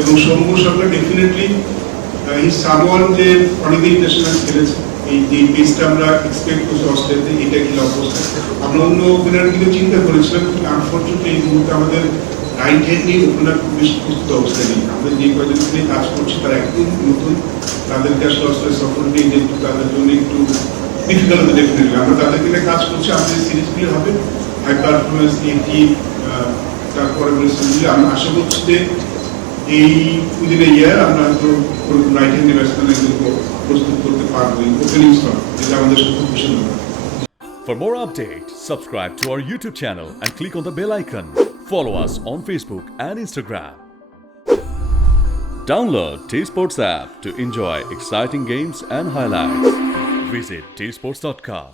এবং সৌম্য সরকার ডেফিনেটলি হি সামওয়ান যে অনেকদিন ইন্টারন্যাশনাল খেলেছে, এই যে পেসটা আমরা এক্সপেক্ট করছি অস্ট্রেলিয়াতে, এটা কি অবস্থা। আমরা অন্য ওপেনার কিন্তু চিন্তা করেছিলাম, কিন্তু আনফর্চুনেটলি এই মুহূর্তে আমাদের রাইট হ্যান্ড নিয়ে ওপেনার খুব বেশি প্রস্তুত অবস্থায় নেই। আমরা যে কয়েকজন নিয়ে কাজ করছি তারা একদম নতুন, তাদেরকে আসলে অস্ট্রেলিয়া সফর নিয়ে যেহেতু তাদের জন্য একটু ডিফিকাল্ট হবে ডেফিনেটলি। আমরা তাদেরকে নিয়ে কাজ করছি, আমাদের সিরিজগুলি হবে হাই পারফরমেন্স এটি, তারপরে আমি আশা করছি যে এই উইদিন এ ইয়ার আমরা হয়তো রাইট হ্যান্ড ব্যাটসম্যানদেরকে প্রস্তুত করতে পারবো এই ওপেনিং স্লট, যেটা আমাদের সাথে খুব ভীষণ ব্যাপার। For more updates, subscribe to our YouTube channel and click on the bell icon. Follow us on Facebook and Instagram. Download T Sports app to enjoy exciting games and highlights. Visit tsports.com.